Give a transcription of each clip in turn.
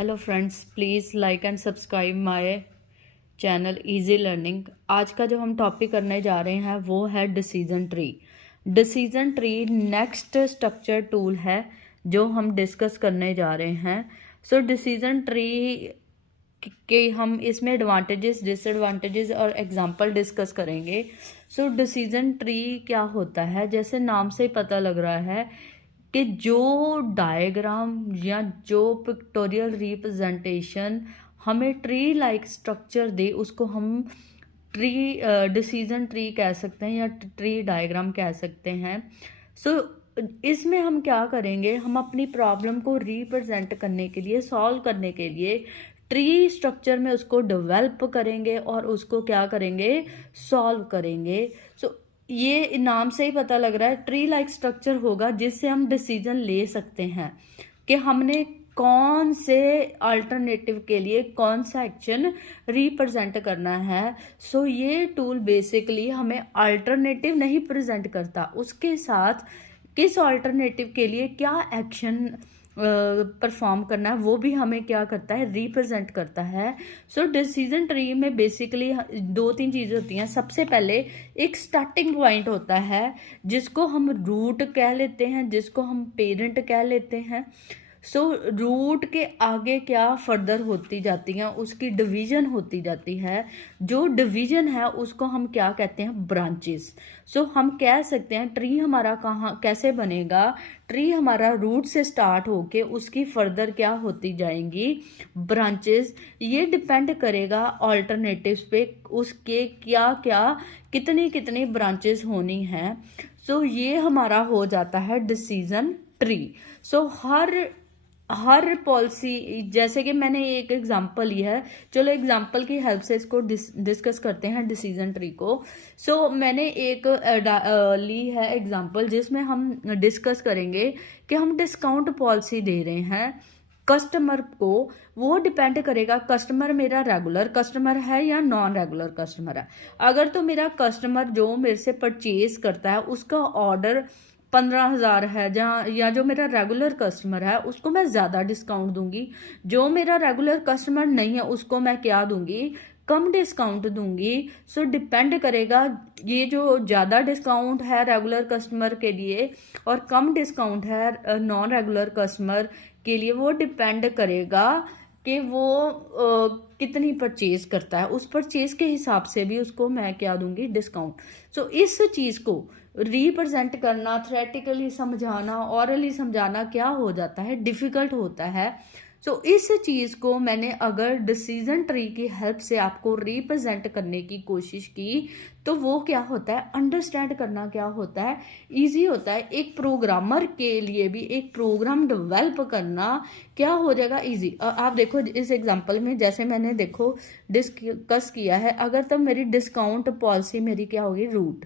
Hello friends, please like and subscribe my channel easy learning. आज का जो हम टॉपिक करने जा रहे हैं वो है decision tree. Decision tree next structure tool है जो हम डिस्कस करने जा रहे हैं। सो डिसीजन ट्री के हम इसमें एडवांटेजेस, डिसएडवांटेजेस और एग्जांपल डिस्कस करेंगे। सो डिसीजन ट्री क्या होता है, जैसे नाम से ही पता लग रहा है कि जो डायग्राम या जो पिक्टोरियल रिप्रेजेंटेशन हमें ट्री लाइक स्ट्रक्चर दे उसको हम ट्री डिसीजन ट्री कह सकते हैं या ट्री डायग्राम कह सकते हैं। सो इसमें हम क्या करेंगे, हम अपनी प्रॉब्लम को रिप्रेजेंट करने के लिए, सॉल्व करने के लिए ट्री स्ट्रक्चर में उसको डेवलप करेंगे और उसको क्या करेंगे, सॉल्व करेंगे। सो ये नाम से ही पता लग रहा है ट्री लाइक स्ट्रक्चर होगा जिससे हम डिसीजन ले सकते हैं कि हमने कौन से अल्टरनेटिव के लिए कौन सा एक्शन रिप्रेजेंट करना है। सो ये टूल बेसिकली हमें अल्टरनेटिव नहीं प्रेजेंट करता, उसके साथ किस अल्टरनेटिव के लिए क्या एक्शन परफॉर्म करना है वो भी हमें क्या करता है, रिप्रेजेंट करता है। सो डिसीजन ट्री में बेसिकली दो तीन चीज़ें होती हैं। सबसे पहले एक स्टार्टिंग पॉइंट होता है जिसको हम रूट कह लेते हैं, जिसको हम पेरेंट कह लेते हैं। सो रूट के आगे क्या फर्दर होती जाती हैं, उसकी डिवीजन होती जाती है। जो डिवीजन है उसको हम क्या कहते हैं, ब्रांचेस। सो हम कह सकते हैं ट्री हमारा कहाँ कैसे बनेगा, ट्री हमारा रूट से स्टार्ट होके उसकी फर्दर क्या होती जाएंगी, ब्रांचेस। ये डिपेंड करेगा ऑल्टरनेटिव्स पे, उसके क्या क्या कितनी कितनी ब्रांचेस होनी हैं। सो ये हमारा हो जाता है डिसीजन ट्री। सो हर पॉलिसी, जैसे कि मैंने एक एग्जांपल लिया है, चलो एग्जांपल की हेल्प से इसको डिस्कस करते हैं डिसीजन ट्री को। सो मैंने एक ली है एग्जांपल जिसमें हम डिस्कस करेंगे कि हम डिस्काउंट पॉलिसी दे रहे हैं कस्टमर को। वो डिपेंड करेगा कस्टमर मेरा रेगुलर कस्टमर है या नॉन रेगुलर कस्टमर है। अगर तो मेरा कस्टमर जो मेरे से परचेज करता है उसका ऑर्डर 15,000 है, जहाँ या जो मेरा रेगुलर कस्टमर है उसको मैं ज़्यादा डिस्काउंट दूंगी। जो मेरा रेगुलर कस्टमर नहीं है उसको मैं क्या दूंगी, कम डिस्काउंट दूंगी। सो डिपेंड करेगा, ये जो ज़्यादा डिस्काउंट है रेगुलर कस्टमर के लिए और कम डिस्काउंट है नॉन रेगुलर कस्टमर के लिए, वो डिपेंड करेगा कि वो कितनी परचेज करता है। उस परचेज के हिसाब से भी उसको मैं क्या दूंगी, डिस्काउंट। सो इस चीज़ को रिप्रेजेंट करना, थ्योरेटिकली समझाना, ऑरली समझाना क्या हो जाता है, डिफिकल्ट होता है। सो इस चीज़ को मैंने अगर डिसीजन ट्री की हेल्प से आपको रिप्रेजेंट करने की कोशिश की तो वो क्या होता है, अंडरस्टैंड करना क्या होता है, इजी होता है। एक प्रोग्रामर के लिए भी एक प्रोग्राम डेवलप करना क्या हो जाएगा, इजी। आप देखो इस एग्जांपल में जैसे मैंने देखो डिस्कस किया है, अगर तब मेरी डिस्काउंट पॉलिसी मेरी क्या होगी, रूट।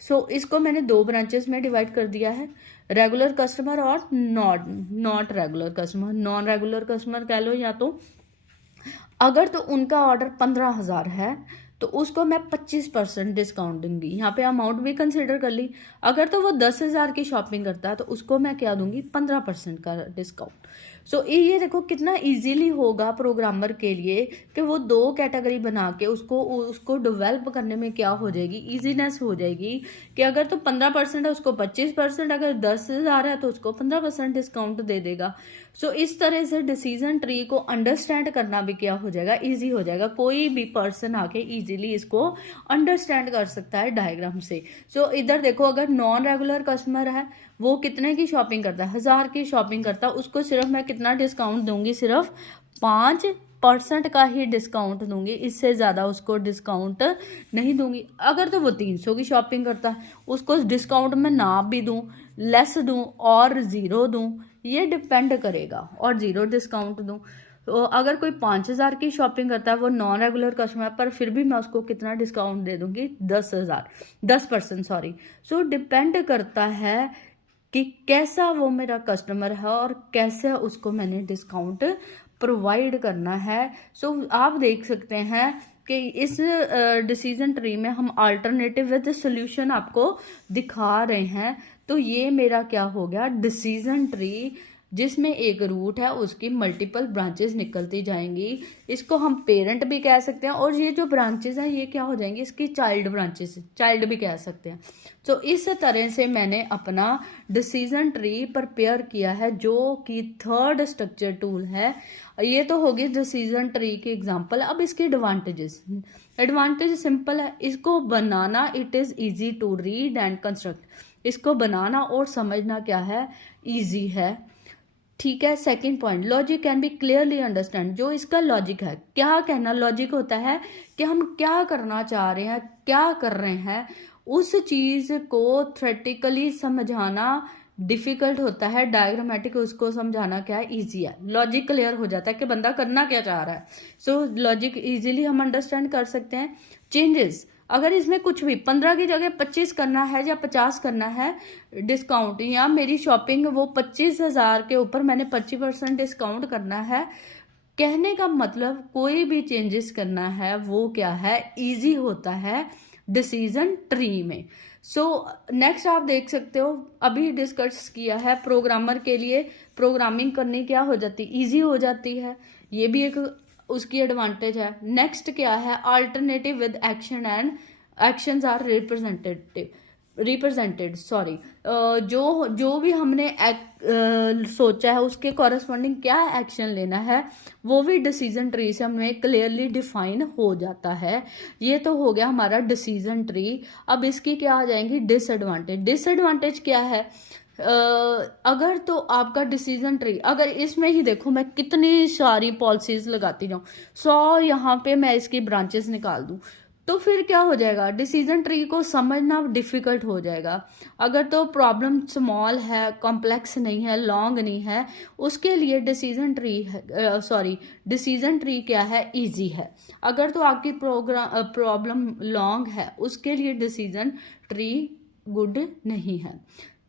सो इसको मैंने दो ब्रांचेस में डिवाइड कर दिया है, रेगुलर कस्टमर और not regular customer. Non regular customer कह लो या तो अगर तो उनका ऑर्डर 15,000 है तो उसको मैं 25% डिस्काउंट दूंगी। यहाँ पे अमाउंट भी कंसिडर कर ली। अगर तो वो 10,000 की शॉपिंग करता है तो उसको मैं क्या दूंगी, 15% का डिस्काउंट। सो ये देखो कितना इजीली होगा प्रोग्रामर के लिए कि वो दो कैटेगरी बना के उसको डेवलप करने में क्या हो जाएगी, इजीनेस हो जाएगी कि अगर तो 15% है उसको 25%, अगर 10,000 है तो उसको 15% डिस्काउंट दे देगा। सो इस तरह से डिसीजन ट्री को अंडरस्टैंड करना भी क्या हो जाएगा, इजी हो जाएगा। कोई भी पर्सन आके इजीली इसको अंडरस्टैंड कर सकता है डायग्राम से। सो इधर देखो, अगर नॉन रेगुलर कस्टमर है वो कितने की शॉपिंग करता है, 1,000 की शॉपिंग करता है, उसको सिर्फ मैं कितना डिस्काउंट दूंगी, सिर्फ 5% का ही डिस्काउंट दूंगी, इससे ज़्यादा उसको डिस्काउंट नहीं दूंगी। अगर तो वो 300 की शॉपिंग करता है उसको डिस्काउंट में ना भी दूं, लेस दूं और ज़ीरो दूं, ये डिपेंड करेगा, और ज़ीरो डिस्काउंट दूं। तो अगर कोई 5,000 की शॉपिंग करता है, वो नॉन रेगुलर कस्टमर, पर फिर भी मैं उसको कितना डिस्काउंट दे दूंगी, 10% सॉरी। सो डिपेंड करता है कि कैसा वो मेरा कस्टमर है और कैसे उसको मैंने डिस्काउंट प्रोवाइड करना है। सो आप देख सकते हैं कि इस डिसीजन ट्री में हम अल्टरनेटिव विद सोल्यूशन आपको दिखा रहे हैं। तो ये मेरा क्या हो गया, डिसीजन ट्री जिसमें एक रूट है उसकी मल्टीपल ब्रांचेस निकलती जाएंगी। इसको हम पेरेंट भी कह सकते हैं, और ये जो ब्रांचेस हैं ये क्या हो जाएंगी, इसकी चाइल्ड ब्रांचेस, चाइल्ड भी कह सकते हैं। तो इस तरह से मैंने अपना डिसीजन ट्री प्रिपेयर किया है, जो कि थर्ड स्ट्रक्चर टूल है। ये तो होगी डिसीजन ट्री की एग्जांपल। अब इसके एडवांटेज सिंपल है, इसको बनाना it is easy to read and construct. इसको बनाना और समझना क्या है, ईजी है। ठीक है। Second point, logic can be clearly understand. जो इसका लॉजिक है, क्या कहना लॉजिक होता है कि हम क्या करना चाह रहे हैं, क्या कर रहे हैं, उस चीज को थ्योरेटिकली समझाना डिफिकल्ट होता है, डायग्रामेटिक उसको समझाना क्या है, ईजी है। लॉजिक क्लियर हो जाता है कि बंदा करना क्या चाह रहा है। सो लॉजिक इजीली हम अंडरस्टैंड कर सकते हैं। चेंजेस, अगर इसमें कुछ भी 15 की जगह 25 करना है या 50 करना है डिस्काउंट, या मेरी शॉपिंग वो 25,000 के ऊपर मैंने 25% डिस्काउंट करना है, कहने का मतलब कोई भी चेंजेस करना है वो क्या है, इजी होता है डिसीजन ट्री में। सो नेक्स्ट आप देख सकते हो, अभी डिस्कस किया है प्रोग्रामर के लिए प्रोग्रामिंग करनी क्या हो जाती, इजी हो जाती है। ये भी एक उसकी एडवांटेज है। नेक्स्ट क्या है, alternative with action and actions are represented जो भी हमने सोचा है उसके कॉरेस्पॉन्डिंग क्या एक्शन लेना है वो भी डिसीजन ट्री से हमें क्लियरली डिफाइन हो जाता है। ये तो हो गया हमारा डिसीजन ट्री। अब इसकी क्या आ जाएंगी डिसएडवांटेज क्या है, अगर तो आपका डिसीजन ट्री, अगर इसमें ही देखो मैं कितनी सारी पॉलिसीज लगाती जाऊं, 100 यहाँ पे मैं इसकी ब्रांचेस निकाल दूं, तो फिर क्या हो जाएगा, डिसीजन ट्री को समझना डिफिकल्ट हो जाएगा। अगर तो प्रॉब्लम स्मॉल है, कॉम्प्लेक्स नहीं है, लॉन्ग नहीं है, उसके लिए डिसीजन ट्री क्या है, इजी है। अगर तो आपकी प्रॉब्लम लॉन्ग है उसके लिए डिसीजन ट्री गुड नहीं है।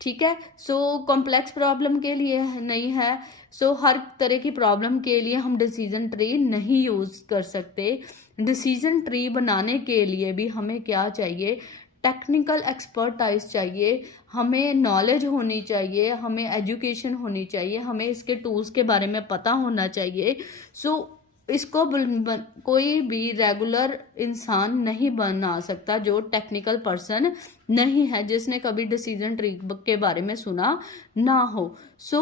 ठीक है। सो कॉम्प्लेक्स प्रॉब्लम के लिए नहीं है। सो हर तरह की प्रॉब्लम के लिए हम डिसीजन ट्री नहीं यूज कर सकते। डिसीजन ट्री बनाने के लिए भी हमें क्या चाहिए, टेक्निकल एक्सपर्टाइज चाहिए, हमें नॉलेज होनी चाहिए, हमें एजुकेशन होनी चाहिए, हमें इसके टूल्स के बारे में पता होना चाहिए। सो इसको कोई भी रेगुलर इंसान नहीं बना सकता जो टेक्निकल पर्सन नहीं है, जिसने कभी डिसीजन ट्री के बारे में सुना ना हो। सो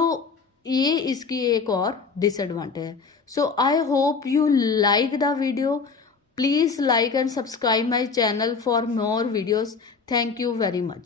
ये इसकी एक और डिसएडवांटेज है। So I hope you like the video. Please like and subscribe my channel for more videos. Thank you very much.